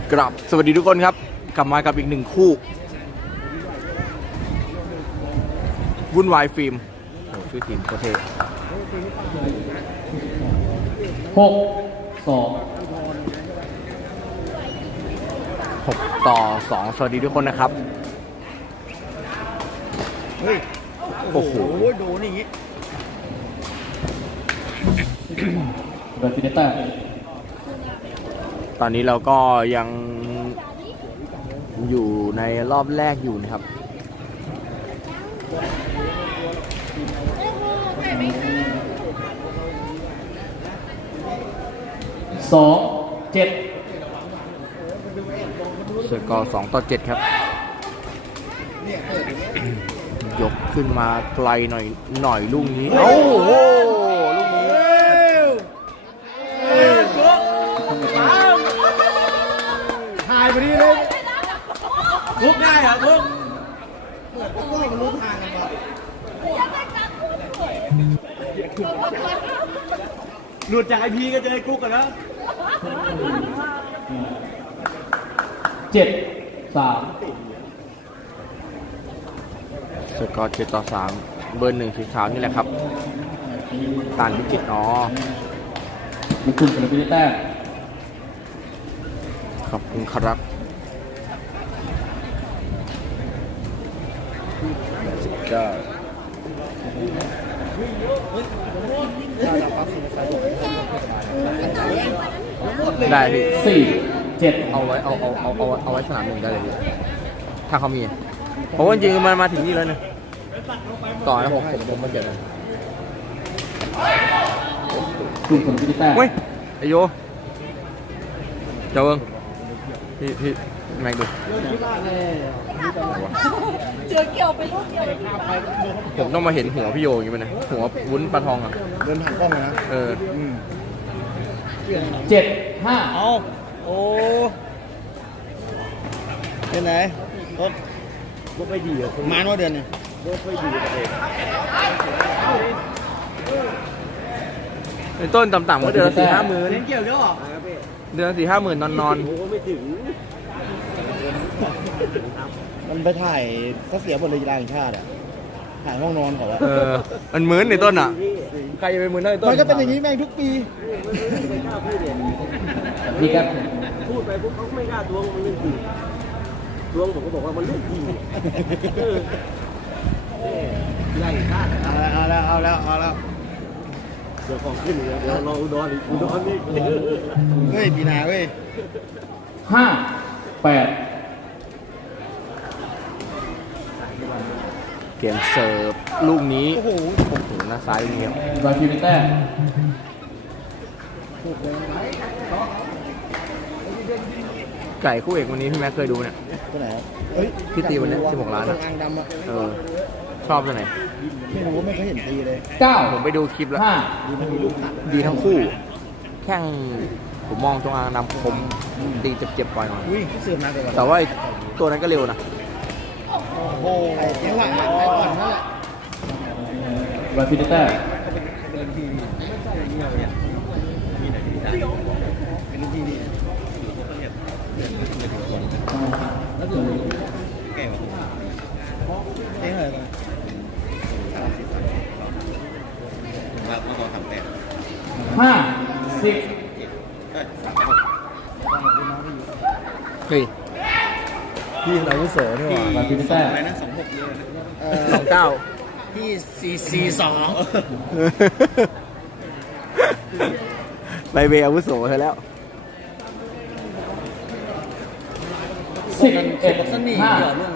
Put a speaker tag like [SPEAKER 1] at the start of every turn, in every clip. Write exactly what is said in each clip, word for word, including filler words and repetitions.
[SPEAKER 1] กลับสวัสดีทุกคนครับกลับมากับอีกหนึ่งคู่วุ่นวายฟิล์มโอ้ชื่อทีมโคตรเท่
[SPEAKER 2] หกสอง
[SPEAKER 1] หกต่อสองสวัสดีทุกคนนะครับ
[SPEAKER 3] เฮ้ย
[SPEAKER 1] โอ้โห
[SPEAKER 3] โดนอย่างงี้
[SPEAKER 2] เบอร์ฟิเนต้า
[SPEAKER 1] ตอนนี้เราก็ยังอยู่ในรอบแรกอยู่นะครับ
[SPEAKER 2] สองเจ็ด
[SPEAKER 1] สกอร์สองต่อเจ็ดครับยกขึ้นมาไกลหน่อยหน่อยลูกนี้โอ้โหลูกนี้
[SPEAKER 3] ถ่ายพอดีเลยลุกได้เหรอลุกเหมือนพวกเรารู้ทางกันครับหลุดจากไอพีก็เจอไอ้กุ๊กกันแล้ว
[SPEAKER 2] เจ็ดสาม
[SPEAKER 1] สกอร์เจ็ดต่อสามเบอร์หนึ่งสีขาวนี่แหละครับตานพิจิตรอ๋อ
[SPEAKER 2] มีคุณเบอร์ฟิเนต้า
[SPEAKER 1] ขอบคุณครับสิบเก้าได้พี่
[SPEAKER 2] สี่เจ็ด
[SPEAKER 1] เอาไว้เอาเอาเอาเอาเอาไว้สนามหนึ่งได้เลยพี่ถ้าเขามีเพราะว่าจริงๆมันมาถึงนี่แล้วเนี่ยต่อแล้วผมผมผมมาเจ็บเลย
[SPEAKER 2] คุณเบอร์ฟิเนต้า
[SPEAKER 1] เฮ้ยไอโยเจ้าเอิงพี่พี่แม็กดู
[SPEAKER 4] เจอเกี่ยวไปลูกเกี่ยว
[SPEAKER 1] ผมต้องมาเห็นหัวพี่โยอย่างนี้ไหมนะหัววุ้นปลาทองอ่ะ
[SPEAKER 3] เดินผ่านกล้องเลยนะ
[SPEAKER 1] เออ
[SPEAKER 2] เจ็ดห้า
[SPEAKER 3] เอาโอ้เป็นไหนรถรถไม่ดีอ่ะมานว่าเดือนเนี่ยรถไม่ดีเลย
[SPEAKER 1] ในต้นต่ำๆก็เดือนสี่ห้าหมื่น
[SPEAKER 3] เล่นเกี่ยวเยอะหรอ
[SPEAKER 1] เดือนสี่ห้าหมื่นนอนนอน
[SPEAKER 3] ไม่ถึงมันไปถ่ายเขาเสียบทเลยกีฬาแห่งชาติอ่ะถ่ายห้องนอนเขาอะ
[SPEAKER 1] เออมันเหมือนในต้นอ่ะใครจะไปเหมือนในต้น
[SPEAKER 3] มันก็เป็นอย่างนี้แม่งทุกปี
[SPEAKER 2] ดีครับ
[SPEAKER 5] พูดไปพวกเขาไม่กล้าทวงมันเล่นจริงทวงผมก็บอกว่ามันเล่นจริงไล่ฆ่า
[SPEAKER 3] เอาแล้วเอาแล้วเอาแล้ว
[SPEAKER 5] เดี๋ยวของขึ้นเดี๋ยวรออุดรอีกอุดรนี่
[SPEAKER 3] เฮ้ยปีนาเว้ย
[SPEAKER 2] ห้าแปด
[SPEAKER 1] เกมเสิร์ฟลูกนี้โอ้โหโอ้โหหน้าซ้ายเงี้ย
[SPEAKER 2] เบอร์ฟิเนต้า
[SPEAKER 1] ไก่คู่เอกวันนี้พี่แม็กเคยดูเนี่ย
[SPEAKER 3] ตัวไหน
[SPEAKER 1] เฮ้ยพี่ตีวันนี้สิบหกล้านอ่ะเออชอบตัวไหน
[SPEAKER 3] ไม่รู้ไม่เคยเห็นตีเลย
[SPEAKER 2] เก้า
[SPEAKER 1] ผมไปดูคลิปแล้วดีทั้งคู่แข่งผมมองตรงอ่างน้ำคมตีเจ็บๆปล่อยหน่อยแต่ว่าตัวนั้นก็เร็วนะ
[SPEAKER 3] โอ้โหไอ้จังหวะไอ้ก่อนนั่นแหละ
[SPEAKER 2] เบอร์ฟิเนต้าห้าสิบ
[SPEAKER 1] เฮ้ย
[SPEAKER 3] พี่เราวุโสนี่หว่า
[SPEAKER 2] มาพิมพ์แท้
[SPEAKER 3] อะไรนะสองหกเลย
[SPEAKER 1] สองเก้า
[SPEAKER 3] พี่สี่สี่สอง
[SPEAKER 1] ไปเบอาวุโสเธอแล้ว
[SPEAKER 2] สิบเอ็ดห้า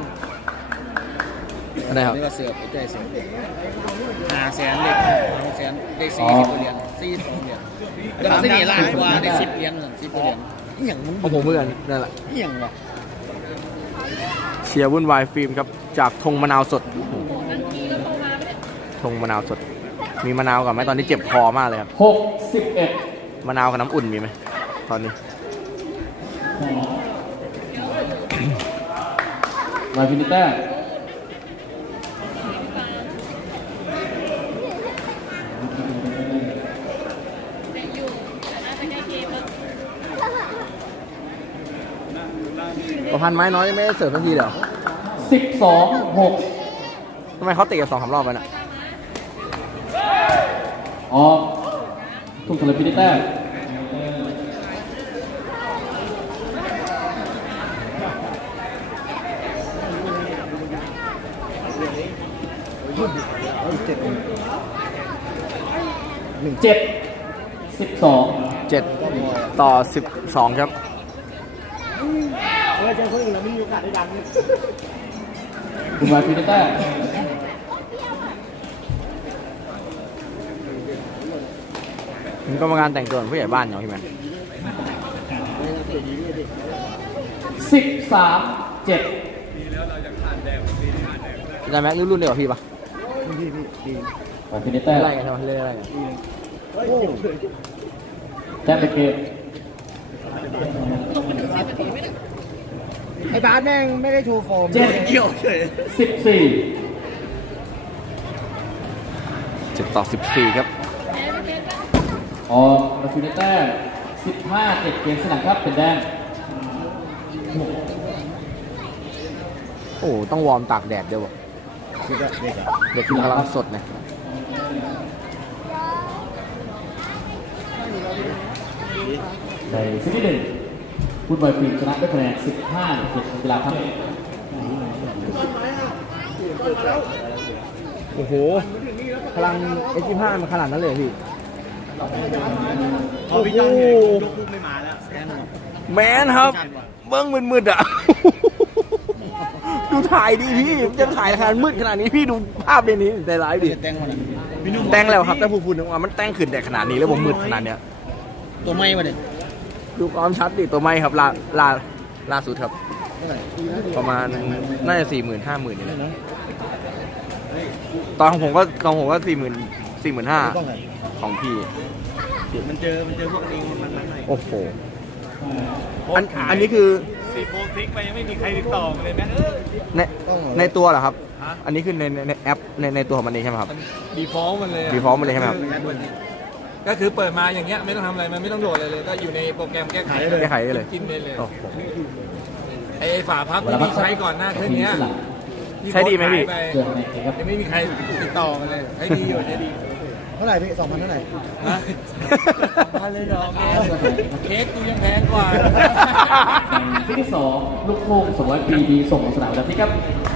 [SPEAKER 1] อะไรครับ
[SPEAKER 3] นี่ก็เสือไปใจเสือห้าแสนเด็กหกแสนได้สี่สิบเหรียญสี่สองเหรียญแล้วที่นี่ล้านกว่าได้สิบเหรียญหนึ่งสิบเหรียญอย่างมึง
[SPEAKER 1] ของผมเหมือนนั่นแหละ
[SPEAKER 3] อย่างวะ
[SPEAKER 1] เชียร์วุ่นวายฟิล์มครับจากธงมะนาวสดธงมะนาวสดมีมะนาวกับไหมตอนนี้เจ็บคอมากเลยครับ
[SPEAKER 2] หกสิบเอ็ด
[SPEAKER 1] มะนาวกับน้ำอุ่นมีไหมตอนนี้
[SPEAKER 2] มาพินิต้า
[SPEAKER 1] ประพันธ์ไม้น้อยยังไม่ได้เสิร์ฟทันทีเดี๋ยว
[SPEAKER 2] สิบสองหก
[SPEAKER 1] ทำไมเขาเตะกันสองสามรอบไปน่ะ
[SPEAKER 2] ออกทุ่งสลับพินิแต้มเจ็ดสิบสอง
[SPEAKER 1] เจ็ดต่อสิบสองครับ
[SPEAKER 5] เออเจอคนอื่นแล้วไม่มีโอกาสได้ดังเลย
[SPEAKER 2] คุณวายพินิแต้ม
[SPEAKER 1] เป็นกรรมการแต่งตัวเหมือนผู้ใหญ่บ้านเนาะพี่แมน
[SPEAKER 2] สิบสามเจ็ด
[SPEAKER 1] อาจารย์แม็กซ์รุ่นเดียวกับพี่ปะ
[SPEAKER 2] วายพินิแต้ม
[SPEAKER 1] อะไรกันใช่ไหมเล่นอะไรกัน
[SPEAKER 2] แต้มเป็นเกม
[SPEAKER 3] ไอ้บาสแม่งไม่ได้โชว์ฟอร์ม
[SPEAKER 2] เจ็ด
[SPEAKER 3] เกี่ยวเฉย
[SPEAKER 2] สิบสี่
[SPEAKER 1] เจ็ดต่อสิบสี่ครับ
[SPEAKER 2] ออกวายพินิแต้มสิบห้าเจ็ดเกมสนามครับเป็นแดง
[SPEAKER 1] โอ้ต้องวอร์มตากแดดเดี๋ยวบอก
[SPEAKER 3] คือเด็กอะ
[SPEAKER 1] เด็กกินกำลังสดนะ
[SPEAKER 2] ในเซตที่หนึ่งคุณบอยปีชนะด้วยคะแนนสิบห้าเจ็ดกีฬาครับ
[SPEAKER 1] โอ้โหพลังเอสยี่ห้ามันขนาดนั้นเลยพี่
[SPEAKER 3] พอพี่จ้องเนี่ยยกลูกไม่มาแล้วแอนหมด
[SPEAKER 1] แมนครับ เบิ้งมืดๆอ่ะ ดูถ่ายดีพี่จะถ่ายขนาดมืดขนาดนี้พี่ดูภาพในนี้ในไลฟ์ดิ
[SPEAKER 3] แตงหมดอะ
[SPEAKER 1] แต่งแล้วครับแต่ผู้พูดถึงว่ามันแต่งขึ้นแต่ขนาดนี้แล้วผมมืดขนาดเนี้ย
[SPEAKER 3] ตัวไม่มาเด็ก
[SPEAKER 1] ดูความชัดดิตัวไม่ครับลาลาล่าสุดครับ ประมาณน่าจะสี่หมื่นห้าหมื่นนี่แหละตอนของผมก็ตอนผมก็สี่หมื่นสี่หมื่นห้าของพี่
[SPEAKER 3] มันเจอมันเจอพวกนี้มันมัน
[SPEAKER 1] โอ้โหอันอันนี้คือ
[SPEAKER 5] สี่โฟร์ซิกไปยังไม่มีใครติดต่อมาเลยแม่เออ
[SPEAKER 1] ในในตัวเหรอครับ อันนี้คือในในในแอปในในตัวของมันเองใช่ไหมครับ
[SPEAKER 5] ดีฟอลต์มันเลยอะ
[SPEAKER 1] ดีฟอลต์มันเลยใช่ไหมครับ
[SPEAKER 5] ก็คือเปิดมาอย่างเงี้ยไม่ต้องทำอะไรมันไม่ต้องโหลดอะไรเลย ก็อยู่ในโปรแกรมแก้ไข
[SPEAKER 1] แก้ไขได้เลย
[SPEAKER 5] กินได้เลย
[SPEAKER 1] โอ้โห
[SPEAKER 5] ไอ้ฝาพับที่พี่ใช้ก่อนหน้าเครื่องเนี้ย
[SPEAKER 1] ใช้ดีไหมพี่
[SPEAKER 5] ป
[SPEAKER 2] เจอในเกมครับ
[SPEAKER 5] ยังไม่มีใครติดต่อมาเลยให้ดีอยู่ให้ดี
[SPEAKER 3] เท่าไหร่พี่สองพันเท่าไหร่
[SPEAKER 5] พันเลยดอกเค้กกูยังแพงกว่า
[SPEAKER 2] ในที่ที่สองลูกทุ่งสองร้อยปีดีส่งลงสนามแล้วพี่ครับ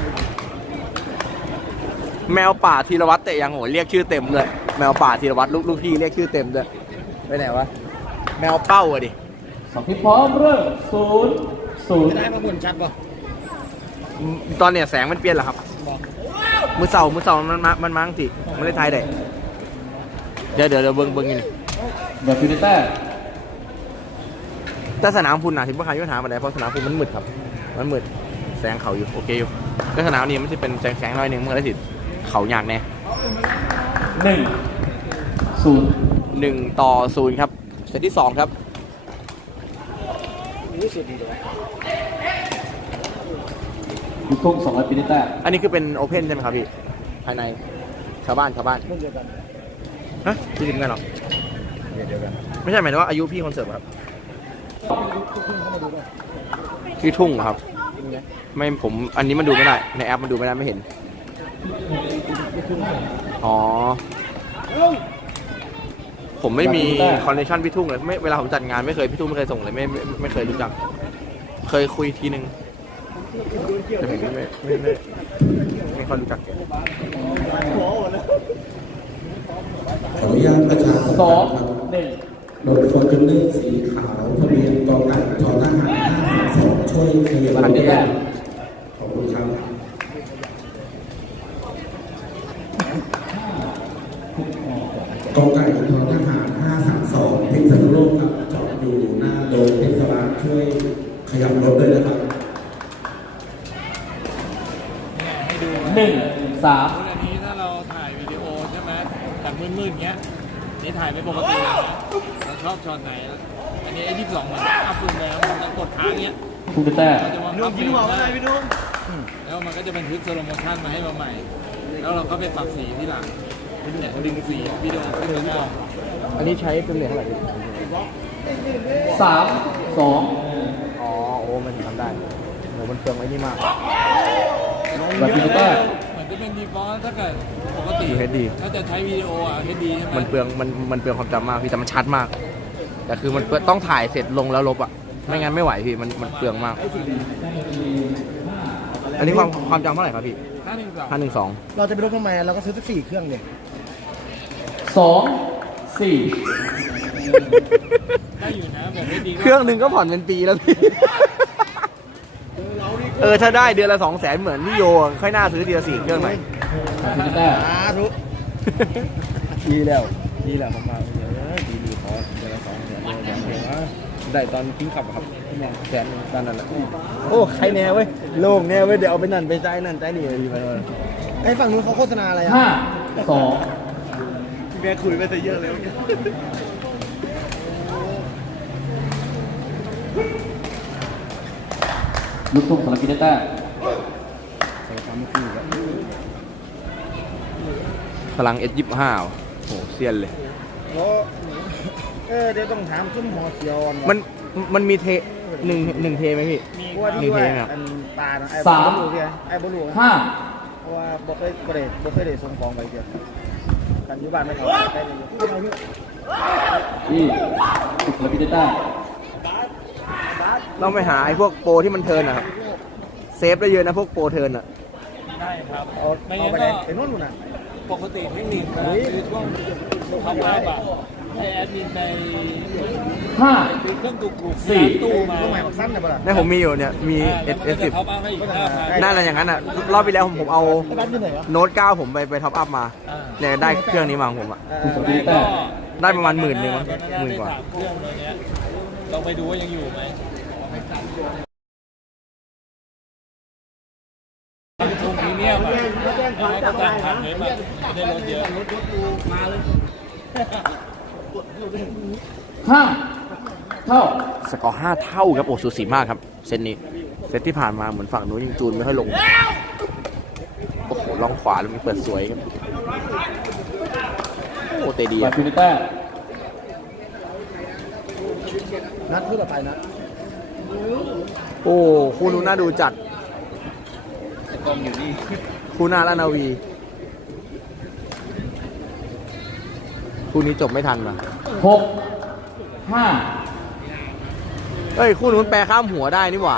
[SPEAKER 1] แมวป่าธีรวัตรเตะยังโหเรียกชื่อเต็มเลยแมวป่าธีรวัตรลูกลูกพี่เรียกชื่อเต็มเลยไปไหนวะแมวเป้าอะดิ
[SPEAKER 2] สองที่พร้อมเริ่มศูนย์ศูนย์
[SPEAKER 3] จะได้มาบนชัดป่ะ
[SPEAKER 1] ตอนเนี้ยแสงมันเปลี่ยนเหรอครับ มือเสามือเสามันมามันมาสิมันได้ทายได้เดี๋ยวเดี๋ยวเดี๋ยวเบิ้งเบิ้งนี่
[SPEAKER 2] แบบพินิแต้ม
[SPEAKER 1] แต่สนามพุ่นนะที่พ่อขายปัญหาอะไรเพราะสนามพุ่นมันมืดครับ มันมืดแสงเขาอยู่โอเคอยู่ก็สนามนี้มันจะเป็นแสงแสงน้อยหนึงมันก็ได้สิเขายากแน่
[SPEAKER 2] หนึ่งศูนย์
[SPEAKER 1] หนึ่งต่อศูนย์ครับเซตที่สองครับ
[SPEAKER 2] ลูกทุ่งสองร้อยปีนิแต้ม
[SPEAKER 1] อันนี้คือเป็นโอเพนใช่ไหมครับพี่ภายในชาวบ้านชาวบ้านฮะที่ถึงกันหรอเดียวกันไม่ใช่หมายถึงว่าอายุพี่คอนเสิร์ตครับที่ทุ่งเหรอครับไม่ผมอันนี้มันดูไม่ได้ในแอปมันดูไม่ได้ไม่เห็นอ๋อผมไม่มีคอนเนคชั่นพี่ทุ่งเลยไม่เวลาผมจัดงานไม่เคยพี่ทุ่งไม่เคยส่งเลยไม่ไม่ไม่เคยรู้จักเคยคุยทีนึงแต่ผมไม่ไม่ไม่ไม่ค่อยรู้จักแก
[SPEAKER 6] ขออนุญาตประชาสัม
[SPEAKER 2] ส
[SPEAKER 6] พั
[SPEAKER 2] อน ง
[SPEAKER 6] ธ์ครับ
[SPEAKER 2] หนึ่ง
[SPEAKER 6] รถฟอร์จูเนอร์สีขาวทะเบียนกไก่ททหารห้าสองช่วยขยับรถได้ขอบคุณครับกไก่ททหารห้าสามสองพิษณุโลกครับจอดอยู่หน้าโดมเทศบาลช่วยขยับรถด้วยนะครับ
[SPEAKER 5] ให้ดู
[SPEAKER 2] หนึ่งสาม
[SPEAKER 5] อันนี้ถ้าเราถ่ายวิดีโอใช่ไหมแบบมืดๆเงี้ยนี่ถ่ายไม่ปกติเลยนะเราชอบช็อตไหนอันนี้ไอ้ที่สองมันอัพลงแล้วมันจะกดค้างเงี้ย
[SPEAKER 2] คุณแต้ม
[SPEAKER 5] เราจะมาอัพลงได้พี่นุ่มแล้วมันก็จะเป็นทึกสโลโมชั่นมาให้เราใหม่ แล้วเราก็ไปปรับสีที่หลังเนี่ยดึงสีวิดีโอขึ้นมาได้
[SPEAKER 1] อันนี้ใช้เป็นเหรียญเท่าไหร่พี่
[SPEAKER 2] สามสอง
[SPEAKER 1] อ๋อโอ้มันทำได้เปลืองไว้นี่มาก
[SPEAKER 2] บาฟิลิต้า
[SPEAKER 5] เหมือนจะเป็นดีฟอลต์ถ้าเกิดปกติ
[SPEAKER 1] อยู่ เอช ดี
[SPEAKER 5] ถ้าจะใช้วิดีโออ่ะ เอช ดี ใช่ไหม
[SPEAKER 1] มันเปลืองมันมันเปลืองความจำมากพี่แต่มันชัดมาก แต่คือมันเปลืองต้องถ่ายเสร็จลงแล้วลบอ่ะไม่งั้นไม่ไหวพี่มันมันเปลืองมาก อันนี้ความความจำเท่าไหร่ครับพี่
[SPEAKER 5] ห้าหนึ่งสอง
[SPEAKER 1] ห้าหนึ่งสอง
[SPEAKER 3] เราจะไปลบทำไมเราก็ซื้อสักสี่เครื่องเดียว
[SPEAKER 2] สองสี่
[SPEAKER 5] ได้อยู่นะแบบไม่ดีก็
[SPEAKER 1] เครื่องหนึ่งก็ผ่อนเป็นปีแล้วพี่ เออถ้าได้เดือนละสองแสนเหมือนพี่โยค่อยน่าซื้อทีละสี่เครื่องหน่อย
[SPEAKER 2] บาฟิลิต้า
[SPEAKER 3] สาธุ
[SPEAKER 1] ดีแล้วดีแล้วผมมาเดี๋ยวดีดีขอเดือนละสองแสนเดือนละสองแสนวะได้ตอนทิ้งขับครับแสนตอนนั้นแหละโอ้ใครแน่เว้ยโล่งแน่เว้ยเดี๋ยวเอาไปนั่นไปใจนั่นใจนี่เลยดีไปเลย
[SPEAKER 3] ไอ้ฝั่งนู้นเขาโฆษณาอะไรอ่ะ
[SPEAKER 2] ห้าสอง
[SPEAKER 1] แม่คุยไปซะเยอะเลย
[SPEAKER 2] ลูกทุ่งสำหรับฟิลิต้า
[SPEAKER 1] พลังเอสยี่สิบห้าโหเซียนเลย
[SPEAKER 3] เออเดี๋ยวต้องถามซุ้มหอเขียว
[SPEAKER 1] มันมันมีเทหนึ่งหนึ่งเทไหมพี่
[SPEAKER 3] เพราะว่าที่ว่าอันปลาไอ้บอลลูกเนี่ยไอ้บอลลูก
[SPEAKER 2] ห้า
[SPEAKER 3] เพราะว่าบอกเคยบ่ได้บอกเคยได้ส่งของไปเดียวกันอยู่บ้านไม่เขาได้เลย
[SPEAKER 2] ที่สุดสำหรับฟิลิต้า
[SPEAKER 1] ต้องไปหาไอ้พวกโปรที่มันเทิร์นอะครับเซฟได้เยอะนะพวกโปรเทิร์นอะ
[SPEAKER 5] ได้ครับ
[SPEAKER 3] เอา
[SPEAKER 5] ไม่
[SPEAKER 3] เอา
[SPEAKER 5] งั้น
[SPEAKER 3] ไป
[SPEAKER 5] ก็
[SPEAKER 3] ไปนู่นนู่นน่ะ
[SPEAKER 5] ปกติเทคนิคนะคือช่วงทำงานแบบให้แอดมินใน
[SPEAKER 2] ห้า
[SPEAKER 5] ซื้อเครื่องตุกตุก
[SPEAKER 2] สี่
[SPEAKER 5] ตู้มา
[SPEAKER 3] ตู้ใหม่บอกสั้นเลยป่ะล่ะ
[SPEAKER 1] นี่ผมมีอยู่เนี่ยมีเอ
[SPEAKER 5] เอ
[SPEAKER 1] ส
[SPEAKER 5] ส
[SPEAKER 1] สิบ
[SPEAKER 5] เขาบ้างให้อีกห้าพัน
[SPEAKER 1] นั่นอะไรอย่างนั้นอะรอบที่แล้วผมผมเอา
[SPEAKER 3] บ้านที่ไหนวะ
[SPEAKER 1] โน้ตเก้าผมไปไปท็อปอัพมา
[SPEAKER 5] อ่า
[SPEAKER 1] เนี่ยได้เครื่องนี้มาของผมอะ
[SPEAKER 2] คุณสำหรับฟิลิต้า
[SPEAKER 1] ได้ประมาณหมื่นหนึ่งมั้งหมื่นกว่า
[SPEAKER 5] ได้สามเครื่องเลยเนี้ยลองไปดูว่ายังอยู่ไหมทงพรีเมียมอ่ะให้เขาแต่งผ่านเว็บอ่ะจะได้ลดเยอะ
[SPEAKER 2] ห้าเท่า
[SPEAKER 1] สกอร์ห้าเท่าครับโอ้สูสีมากครับเซตนี้เซตที่ผ่านมาเหมือนฝั่งนู้นยังจูนไม่ค่อยลงโอ้โหลองขวาแล้วมันเปิดสวยครับโอ้เตะดี
[SPEAKER 2] บา
[SPEAKER 1] อะ
[SPEAKER 2] ฟิลิต้า
[SPEAKER 3] นัดคู่ต่อไปนะ
[SPEAKER 1] โอ้คู่นู้นน่าดูจัดคู่หน้าและนาวีคู่นี้จบไม่ทันว่ะ
[SPEAKER 2] หกห้า
[SPEAKER 1] เอ้ยคู่นู้นแปลข้ามหัวได้นี่หว่า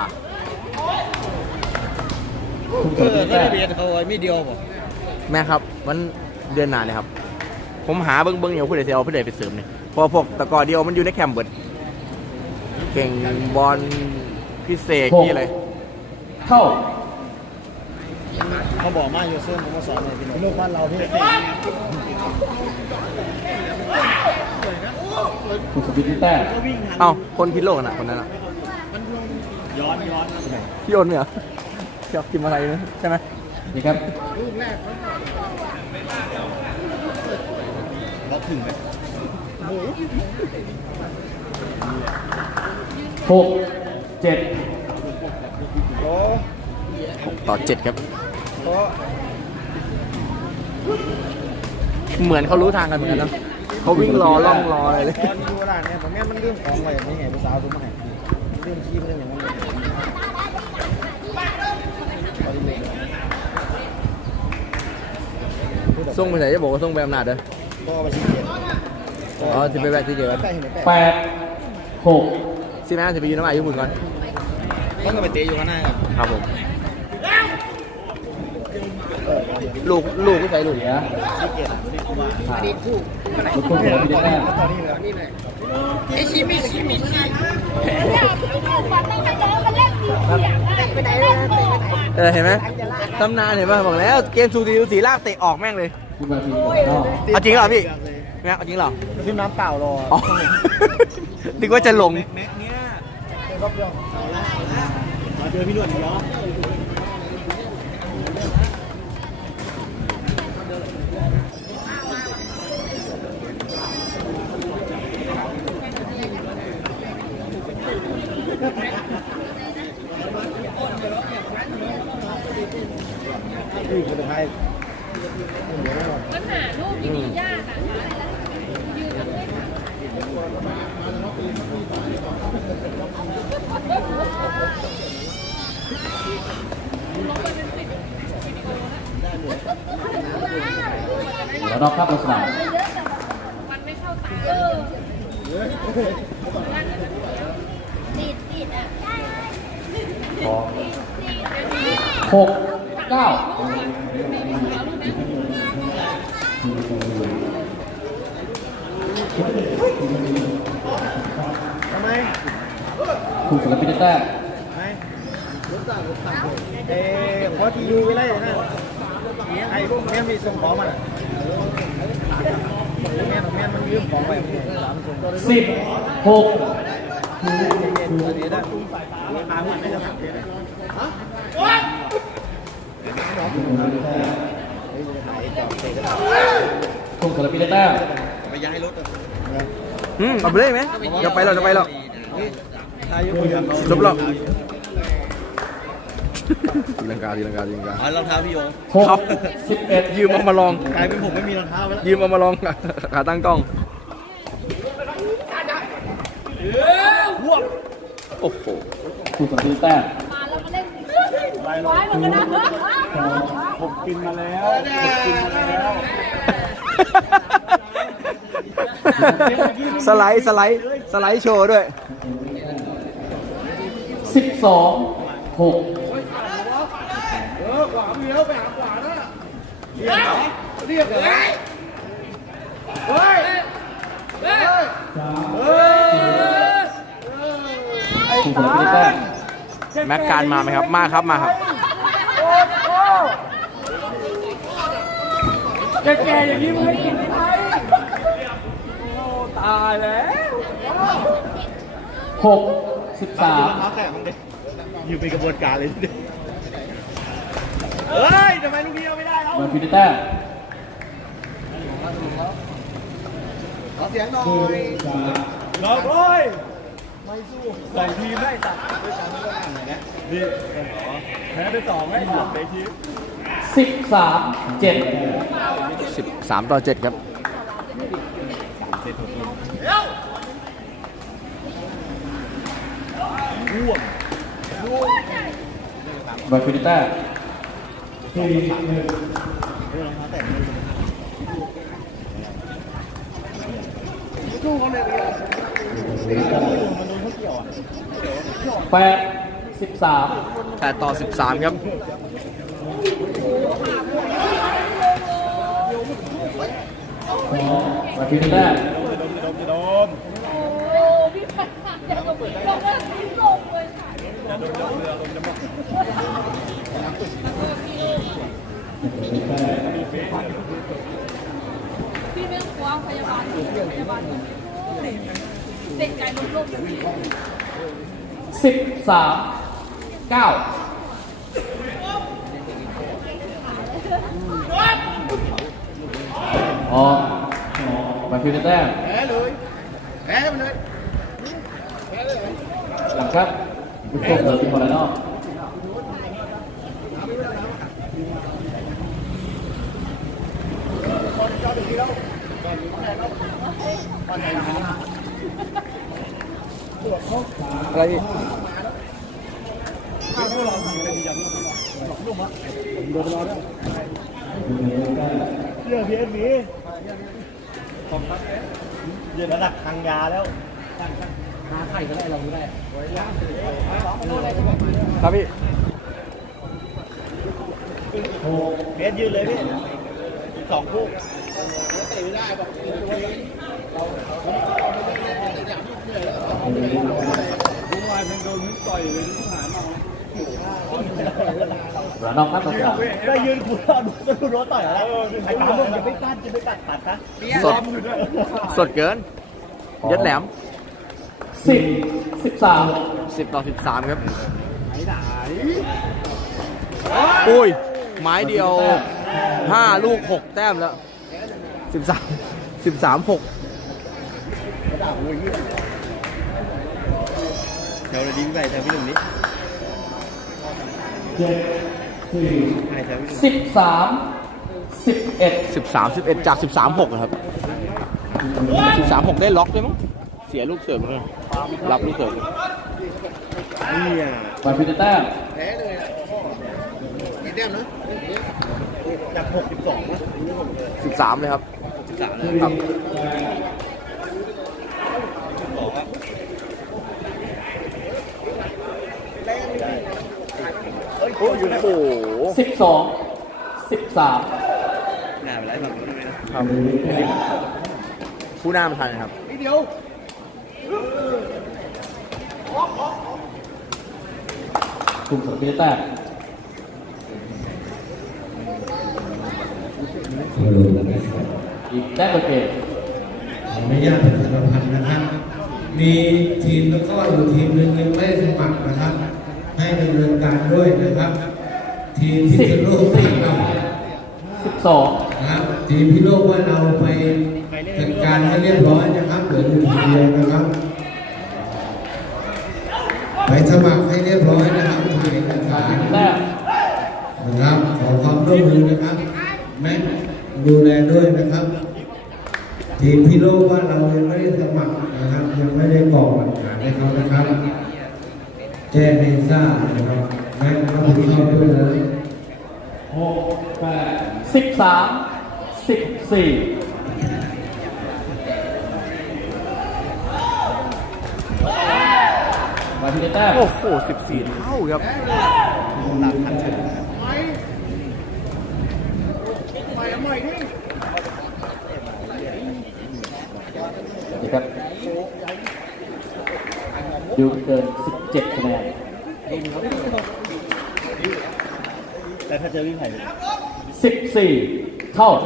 [SPEAKER 2] คุณ
[SPEAKER 3] เอ
[SPEAKER 2] สำหรับ
[SPEAKER 3] อ
[SPEAKER 2] ฟิลิ
[SPEAKER 3] ก็
[SPEAKER 2] ต้า
[SPEAKER 3] ได้เบียดเขาไว้ไม่เดียวบ่
[SPEAKER 1] แม่ครับมันเดือนหนาเลยครับ ผมหาเบิ้งเบิ้งอยู่ผู้ใดเสียเอาผู้ใดไปเสริมเนี่ยเพอพวกตะกอเดียวมันอยู่ในแคมป์เบิร์ดเก่งบอลพิเศษนี่อะไร
[SPEAKER 2] เท่า
[SPEAKER 3] เขาบอกมาอยู่เสื้อผมมาสอนเลยพี่น้องลูกบ้านเราที่
[SPEAKER 2] คุณสำหรับฟิลิต้า
[SPEAKER 1] เอ้าคนพิษโลกน่ะคนนั้นอ่ะ
[SPEAKER 3] ย้อนย้อน
[SPEAKER 1] พี่โอนเนี่ยเหรอชอบกินอะไรนะใช่ไหม
[SPEAKER 2] นี่ครับ
[SPEAKER 3] เราถึงไหม
[SPEAKER 2] หกเจ็ด
[SPEAKER 3] โอ้
[SPEAKER 1] ต่อเจ็ดครับ
[SPEAKER 3] โห
[SPEAKER 1] เหมือนเขารู้ทางกันเหมือนกันเนอะเขาวิ่งรอล่องรออะไรเลย
[SPEAKER 3] ตอนอยู่ร้านเนี่ยผมแม่มันเรื่องของอะไรอย่างนี้ไงภาษาตัวมาให้เรื่องขี้เรื่องอย่างนั้น
[SPEAKER 1] ส่งไปไหนจะบอกว่าส่งไปอำนาจเด้อ
[SPEAKER 3] ก็ไปชี้เกียร
[SPEAKER 1] อ๋อจะไปแบบที่เดียวกัน
[SPEAKER 3] ใกล้เห็นไหม
[SPEAKER 2] แปดหก
[SPEAKER 1] สิแม่จะไปยืนน้ำลายยืนหมุนก่อน
[SPEAKER 3] ต้องก็ไปเตะอยู่ข้างหน้ากัน
[SPEAKER 1] ครับผมลูกลูกก็ใส่ลูก
[SPEAKER 2] เสีย
[SPEAKER 3] ชี้เกียรอดีตคู่
[SPEAKER 2] ลูกทุ่งสำหรับฟิลิต้า
[SPEAKER 3] ตอนนี้เลยนี่เลยไอชิมิชิมิชิ
[SPEAKER 4] ไปไหนเลยไปไหน
[SPEAKER 1] เออเห็นไหมตำนานเห็นป่ะบอกแล้วเกมสูสีสูสีลากเตะออกแม่งเลย
[SPEAKER 2] คุณบาฟิลิต้า
[SPEAKER 1] เอาจริงเหรอพี่แม่เอาจริงเหรอ
[SPEAKER 3] ขึ้นน้ำเปล่ารอ
[SPEAKER 1] อ๋อ นึกว่าจะลง
[SPEAKER 3] แม็กเนี่ยรอบเดียวมาเจอพี่หนวดอีกแล้วนี่คือไทย
[SPEAKER 4] ปัญหาลูกดีๆยากอ่ะยืนกันไม่
[SPEAKER 3] เ
[SPEAKER 2] แล้วนอกครับลักษณะ
[SPEAKER 4] มันไม่เข้าตาเออติดติดอ่ะ
[SPEAKER 2] หกเก้าคุณศิลปินได้แต้ม
[SPEAKER 3] เอ้ขอทียูไว้เลยนะไอ้พวกแม่มีส่งของมันแม่แม่มันยืมของไป
[SPEAKER 2] สิบหก คุณศิลปินได้แต้ม
[SPEAKER 3] ไปย้ายรถ
[SPEAKER 1] อืมเอาไปเลยไหมจะไปเราจะไปเรา
[SPEAKER 3] อายุคุยกับเรา
[SPEAKER 1] ลบหรอกตีลังกาตีลังกาตีลังกา
[SPEAKER 3] อ๋อรองเท้าพี่โย
[SPEAKER 2] หกสิบเอ็ด
[SPEAKER 1] ยืมเอามาลอง
[SPEAKER 3] กลายเป็นผมไม่มีรองเท้าไปแล้ว
[SPEAKER 1] ยืมเอามาลองขาตั้งกล้องโอ้โห
[SPEAKER 2] คุณศิลปินได้แต้ม
[SPEAKER 4] มาแล้วมาเล่นไว้เหมือนกันนะ
[SPEAKER 5] ผมกินมาแล้วผมกินมาแล้ว
[SPEAKER 1] สไลด์สไลด์สไลด์โชว์ด้วย
[SPEAKER 2] สิบสองหก คุณศิลปินได้แต้ม
[SPEAKER 1] แม็กการมาไหมครับ มาครับมาครับ
[SPEAKER 5] แกๆอย่างนี้มึงให้กินไม่ได้ตายแล้ว
[SPEAKER 2] หกสิบสาม
[SPEAKER 3] เท้าแตะมันเด็กอยู่เป็นกระบวนการเลยเด็กเฮ้ยทำไมลูกพี่เอาไม่ได้เอ้า
[SPEAKER 2] คุณศิลปินได้แต้ม
[SPEAKER 3] ขอเสียงหน่อยรอโอ้ยไม่สู้สองทีมได้ตัดด้วยกันไม่ต้องอ่านไหนนะนี่แพ้ไปสองให้ตัดไปทีม
[SPEAKER 2] สิบสามเจ็ด
[SPEAKER 1] สิบสามต่อเจ็ดครับ
[SPEAKER 2] บอลฟิลิปต้าแปดสิบสาม
[SPEAKER 1] แปดต่อสิบสามครับ
[SPEAKER 2] บอลฟิลิปต้า
[SPEAKER 4] โอ้พี่พันธ์อยากจะบอกว่าทิ้งลงเลยพี่ไม่กลัวพยาบาลพยาบาลเด็กไก่ลงลง
[SPEAKER 2] สิบสามเก้าอ๋อบอลฟิลิปต้า
[SPEAKER 3] แพ้เลยแพ้ไปเลย
[SPEAKER 2] หลังครับคุณโก้เปิดทีมบอลนอก
[SPEAKER 1] อะไรพี่
[SPEAKER 3] เรื่องพีเอสบีเย็นระดับทางยาแล้วหาไข่ก็ได้เราได้
[SPEAKER 1] ครับพี่
[SPEAKER 3] เบสยืนเลยพี่สองคู่ลุงวายเป็นโดนต่อยเลยลุงหามา
[SPEAKER 2] บอลนอกครับตัวสาม
[SPEAKER 3] ได้ยืนคู่รอดูจะดูรถต่อยอะไรไอ้ตาบอกจะไม่กั้นจะไม่ตัดตัดนะ
[SPEAKER 1] สดสดเกินยัดแหลม
[SPEAKER 2] สิบสิบสาม
[SPEAKER 1] สิบต่อสิบสามครับอุ้ยไม้เดียวห้าลูกหกแต้มแล้วสิบสามสิบสามหก
[SPEAKER 3] เดี๋ยวเราดิ้นไปแต่พี่หนุ่มนี้
[SPEAKER 2] เจ็ดสี่
[SPEAKER 3] ใช่ใช่พี่หนุ่ม
[SPEAKER 2] สิบสามสิบเอ็ด
[SPEAKER 1] สิบสามสิบเอ็ดจากสิบสามหกนะครับสิบสามหกได้ล็อกด้วยมั้งเสียลูกเสริมเลยรับลูกเสริม
[SPEAKER 3] นี่อ่ะ
[SPEAKER 2] บอลฟิลิปต้า
[SPEAKER 3] แพ้เลยมีแต้มนะจากหกสิบสองนะ
[SPEAKER 1] สิบสามเลยครับ
[SPEAKER 3] สิบสามเลย
[SPEAKER 1] ครับ
[SPEAKER 3] สองครับ
[SPEAKER 1] โอ้โห
[SPEAKER 2] สิบสองสิบสาม
[SPEAKER 3] หน้าไปไล่ฝั่งนู้นได้ไหมนะ
[SPEAKER 1] ครับคู่หน้ามันทันครับ
[SPEAKER 3] นิดเดียว
[SPEAKER 2] กลุ่มสองทีแต้มอีกแต้มเกม
[SPEAKER 6] ขออนุญาตประชาสัมพันธ์นะครับ มีทีมแล้วก็อยู่ทีมหนึ่งยังไม่ได้สมัครนะครับ ให้ดำเนินการด้วยนะครับ ทีมพิษณุโลกบ้านเรา
[SPEAKER 2] สิบสอง
[SPEAKER 6] นะครับ ทีมพิษณุโลกบ้านเราไปจัดการให้เรียบร้อยนะครับเหลืออยู่ทีมเดียวนะครับ ไปสมัครให้เรียบร้อยนะครับทีมเอกสาร
[SPEAKER 2] แต้ม
[SPEAKER 6] นะครับขอความร่วมมือนะครับแม็กดูแลด้วยนะครับ ทีมพิโลกว่าเรายังไม่ได้สมัครนะครับ ยังไม่ได้กรอกหลักฐานให้เขานะครับ แจ้งให้ทราบนะครับแม็กรับผิดชอบด้วยนะ
[SPEAKER 2] หกแปดสิบสามสิบสี่มาที่แต้ม
[SPEAKER 1] โอ้โหสิบสี่เท่าครับ
[SPEAKER 3] หลังทันเฉย
[SPEAKER 2] นะครับดูเกินสิบเจ็ดคะแนน
[SPEAKER 3] แต่ถ้าเจอวิ่งไผ่
[SPEAKER 2] สิบสี่เท่า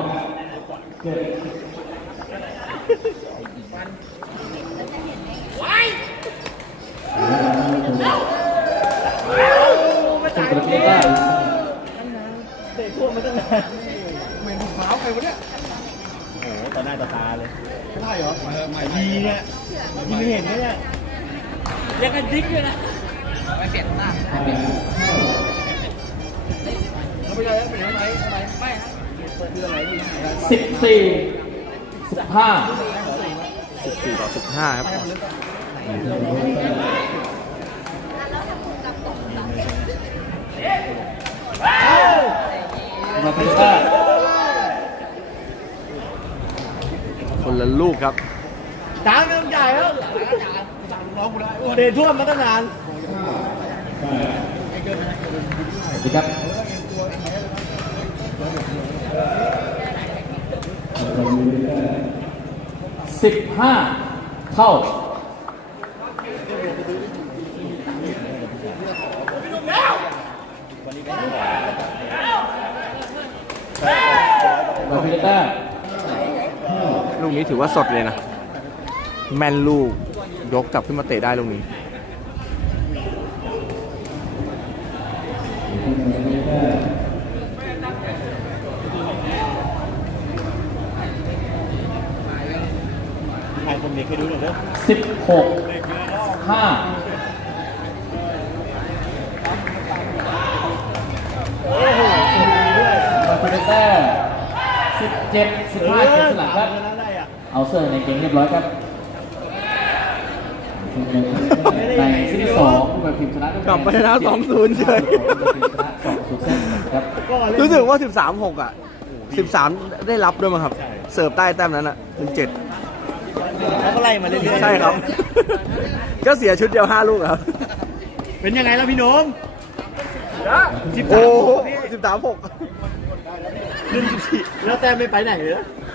[SPEAKER 2] คุณประเทศได้
[SPEAKER 3] เตะทั่วมาตั้งนานไม่ถูกเท้าใครวะเนี่ยโอ้โหต่อหน้าต่อตาเลยใช่เหรอใหม่ดีเนี่ยที่ไม่เห็นเนี่ยยังกันดิ๊กเลยนะไม่เปลี่ยนหน้าไม่เปลี่ยนเราไปเลยเป็นอะไรอะไรไม่ฮะคืออะไรดี
[SPEAKER 2] สิบสี่สิบห้า
[SPEAKER 1] สิบสี่ต่อสิบห้าครับ
[SPEAKER 2] มาเป็นแต้ม
[SPEAKER 1] คนละลูกครับ
[SPEAKER 3] จ้างเรื่องใหญ่แล้วน้องกูแล้วเดนท่วมมาตั้งนาน
[SPEAKER 2] สวัสดีครับสิบห้าเท่ามาเป็นแต้ม
[SPEAKER 1] ลูกนี้ถือว่าสดเลยนะ แม่นลูก ยกกลับขึ้นมาเตะได้ลูกนี้
[SPEAKER 3] ใครคนเด็กเคยดูหน่อยเด้อ
[SPEAKER 2] สิบหกห้ามาเป็นแต้มสิบเจ็ดสิบห้าเจ็ดสลับครับ เอาเสื้อในเกมเรียบร้อยครับในซีซั่นสองผู้บริทีมชนะด้วย
[SPEAKER 1] กลับไปชนะสองศูนย์เฉย
[SPEAKER 2] ชนะสองศูนย์เส้นครับ
[SPEAKER 1] รู้สึกว่าสิบสามหกอ่ะสิบสามได้รับด้วยมั้งครับ เสิร์ฟใต้แต้มนั้นอ่ะเป็นเจ็ด
[SPEAKER 3] แล้วก็ไล่มาเรื่อยๆ
[SPEAKER 1] ใช่ครับ ก็เสียชุดเดียวห้าลูกครับ
[SPEAKER 3] เป็นยังไงล่ะพี่หนุ่ม
[SPEAKER 1] โอ้สิบสามหก
[SPEAKER 3] หนึ่งสิบสี่แล้วแต้มไม่ไปไหนเลยนะ